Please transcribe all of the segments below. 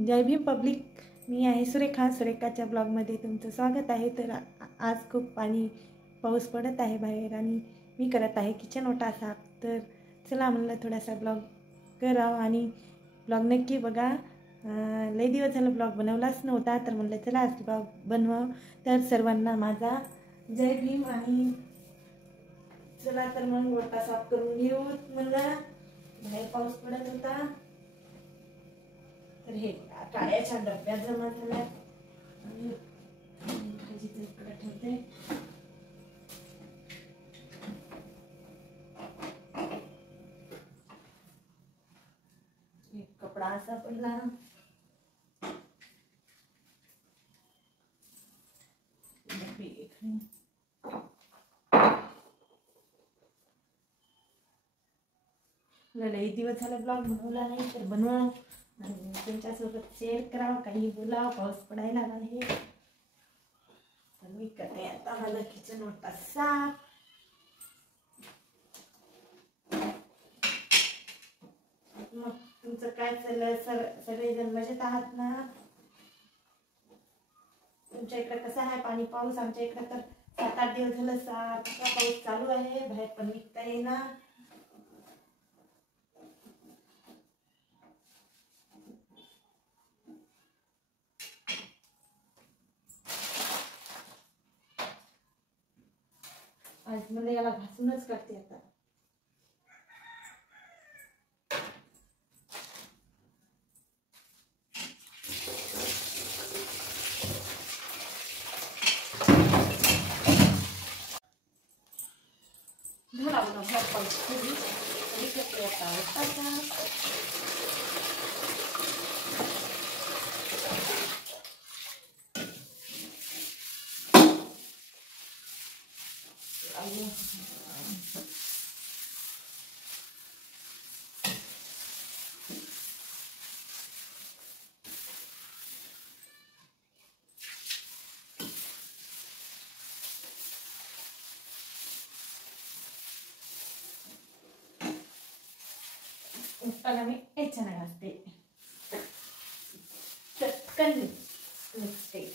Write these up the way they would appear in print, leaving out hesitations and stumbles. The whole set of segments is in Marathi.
जय भीम पब्लिक. मी आहे सुरेखाच्या ब्लॉगमध्ये तुमचं स्वागत आहे. तर आज खूप पाऊस पडत आहे बाहेर आणि मी करत आहे किचन ओटा साफ. तर चला म्हणलं थोडासा ब्लॉग करावं आणि ब्लॉग नक्की बघा. लई दिवस झालं ब्लॉग बनवलाच नव्हता, तर म्हणलं चला आज ब्लॉग बनवावं. तर सर्वांना माझा जय भीम. आणि चला तर मग ओटा साफ करून घेऊ. म्हणलं बाहेर पाऊस पडत होता, तर हे काळ्याच्या डब्यात जमा झाल्या आणि भाजीचं इकडे ठेवते. एक कपडा असा पडला. लई दिवस झाले ब्लॉग बनवला नाही, तर बनवा आणि तुमच्यासोबत शेअर करावं, काही बोलावं. पाऊस पडायला आहे तर मी करते आता मला किचन ओटा साफ. मग तुमचं काय चाललं? सगळेजण मजेत आहात ना? तुमच्या इकडे कसं आहे पाणी पाऊस? आमच्या इकडे तर 7-8 दिवस झालं सारखा पाऊस चालू आहे. बाहेर पण निघता येईना. आज मला याला घासूनच काढते आता. झाला बघा ब्लॉग पाऊस पूर्वी कपडे आता उठताना मी याच्यानं घालते. चटकन निघते.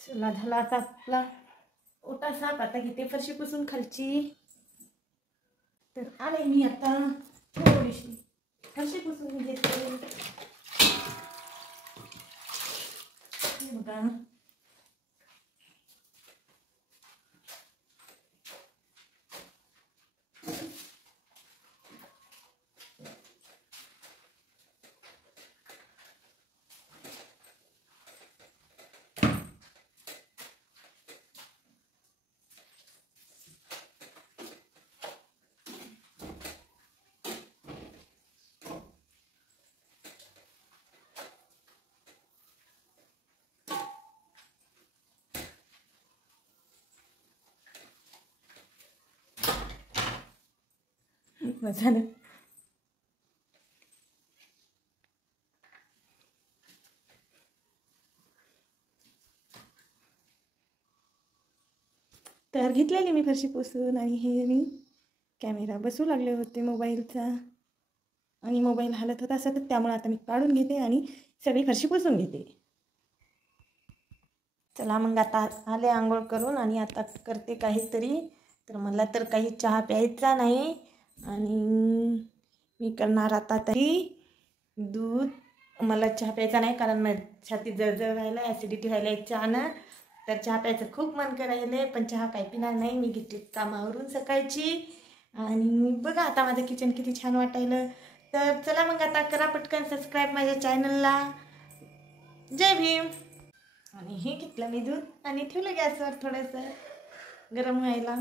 चला झाला आता आपला ओटा साफ. आता घेते फरशी पुसून खालची. तर आले मी आता थोडीशी फरशी पुसून घेते. बघा झालं. तर घेतलेली मी फरशी पुसून. आणि हे मी कॅमेरा बसवू लागले होते मोबाईलचा आणि मोबाईल हालत होता असं, तर त्यामुळे आता मी काढून घेते आणि सगळी फरशी पुसून घेते. चला मग आता आले आंघोळ करून आणि आता करते काहीतरी. तर मला तर काही चहा प्यायचा नाही आणि मी करणार आता तरी दूध. मला चहा प्यायचा नाही कारण माझ्या छाती जळजळ व्हायला, ॲसिडिटी व्हायला चहानं. तर चहा प्यायचं खूप मन करायले पण चहा काही पिणार नाही. मी घेतली कामावरून सकाळची आणि बघा आता माझं किचन किती छान वाटायलं. तर चला मग आता करा पटकन सबस्क्राईब माझ्या चॅनलला. जय भीम. आणि हे घेतलं मी दूध आणि ठेवलं गॅसवर थोडंसं गरम व्हायला.